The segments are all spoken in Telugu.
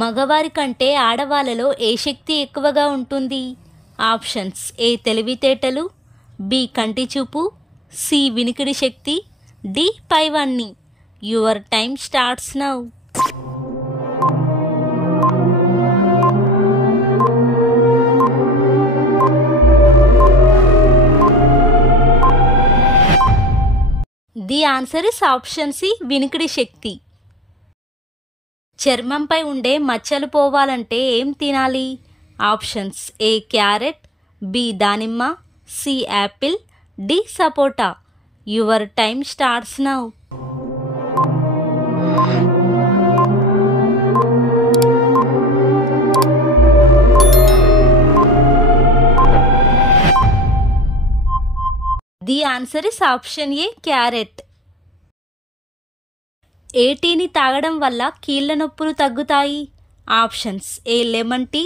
మగవారి కంటే ఆడవాళ్ళలో ఏ శక్తి ఎక్కువగా ఉంటుంది? ఆప్షన్స్: ఏ తెలివితేటలు, బి కంటి చూపు, సి వినికిడి శక్తి, డి పైవన్నీ. Your time starts now. The answer is option C, వినికిడి శక్తి. చర్మంపై ఉండే మచ్చలు పోవాలంటే ఏం తినాలి? ఆప్షన్స్: ఏ క్యారెట్, బి దానిమ్మ, సి యాపిల్, డి సపోటా. Your time starts now. The answer is option A, carrot. ఏ టీని తాగడం వల్ల కీళ్ళ నొప్పులు తగ్గుతాయి? Options: A lemon tea,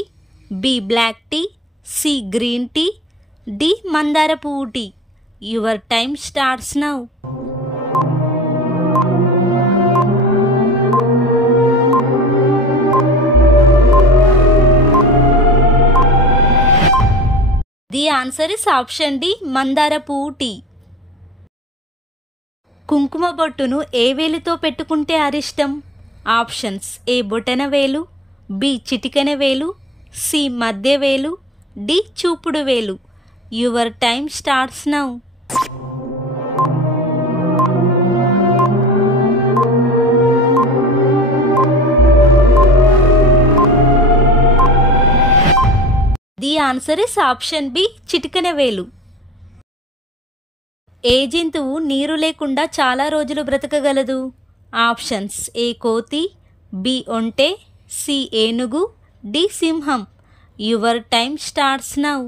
B black tea, C green tea, D మందార పువ్వు టీ. Your time starts now. The answer is option D, మందార పువ్వు టీ. కుంకుమ బొట్టును ఏ వేలుతో పెట్టుకుంటే అరిష్టం? ఆప్షన్స్: ఏ బొటన వేలు, బి చిటికెన వేలు, సి మధ్య వేలు, డి చూపుడు వేలు. Your time starts now. The answer is option B, చిటికెన వేలు. ఏ జంతువు నీరు లేకుండా చాలా రోజులు బ్రతకగలదు? ఆప్షన్స్: ఏ కోతి, బి ఒంటె, సి ఏనుగు, డి సింహం. Your time starts now.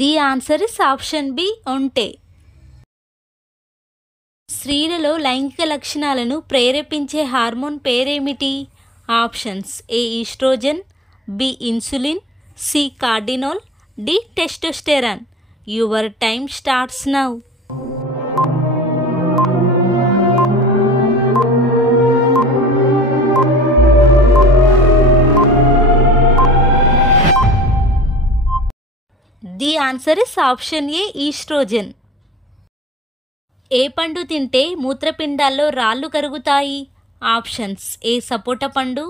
The answer is option B, ఒంటె. స్త్రీలలో లైంగిక లక్షణాలను ప్రేరేపించే హార్మోన్ పేరేమిటి? Options: A oestrogen, B insulin, C కార్డినోల్, D testosterone. Your time starts now. The answer is option A, oestrogen. ఏ పండు తింటే మూత్రపిండాల్లో రాళ్ళు కరుగుతాయి? ఆప్షన్స్: ఏ సపోటా పండు,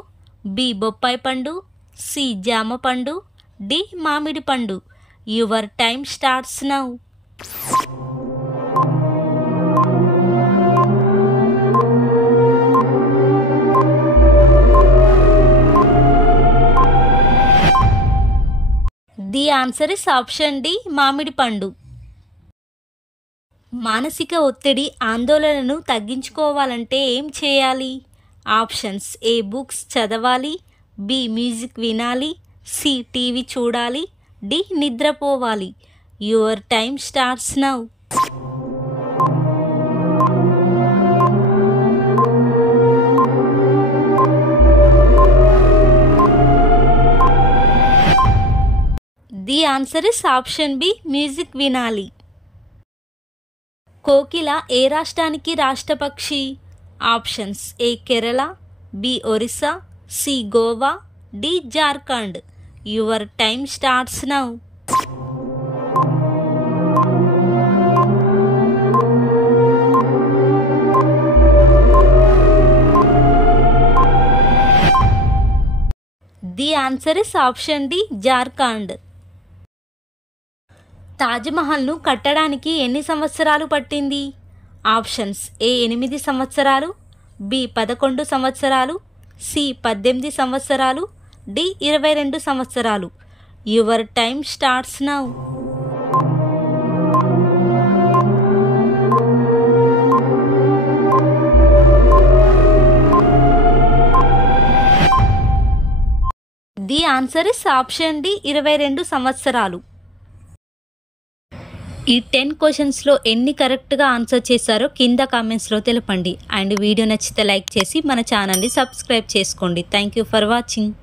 బి బొప్పాయి పండు, సి జామ పండు, డి మామిడి పండు. Your time starts now. The answer is option D, మామిడి పండు. మానసిక ఒత్తిడి, ఆందోళనను తగ్గించుకోవాలంటే ఏం చేయాలి? ఆప్షన్స్: ఏ బుక్స్ చదవాలి, బి మ్యూజిక్ వినాలి, సి టీవీ చూడాలి, డి నిద్రపోవాలి. Your time starts now. The answer is option B, music వినాలి. కోకిల ఏ రాష్ట్రానికి రాష్ట్రపక్షి? Options: A Kerala, B Orissa, C Goa, D Jharkhand. Your time starts now. The answer is option D, Jharkhand. తాజ్మహల్ను కట్టడానికి ఎన్ని సంవత్సరాలు పట్టింది? ఆప్షన్స్: ఏ 8 సంవత్సరాలు, బి 11 సంవత్సరాలు, సి 18 సంవత్సరాలు, డి 22 సంవత్సరాలు. Your time starts now. The answer is option D, 22 సంవత్సరాలు. ఈ 10 క్వశ్చన్స్లో ఎన్ని కరెక్ట్గా ఆన్సర్ చేశారో కింద కామెంట్స్లో తెలపండి. అండ్ వీడియో నచ్చితే లైక్ చేసి మన ఛానల్ని సబ్స్క్రైబ్ చేసుకోండి. Thank you for watching.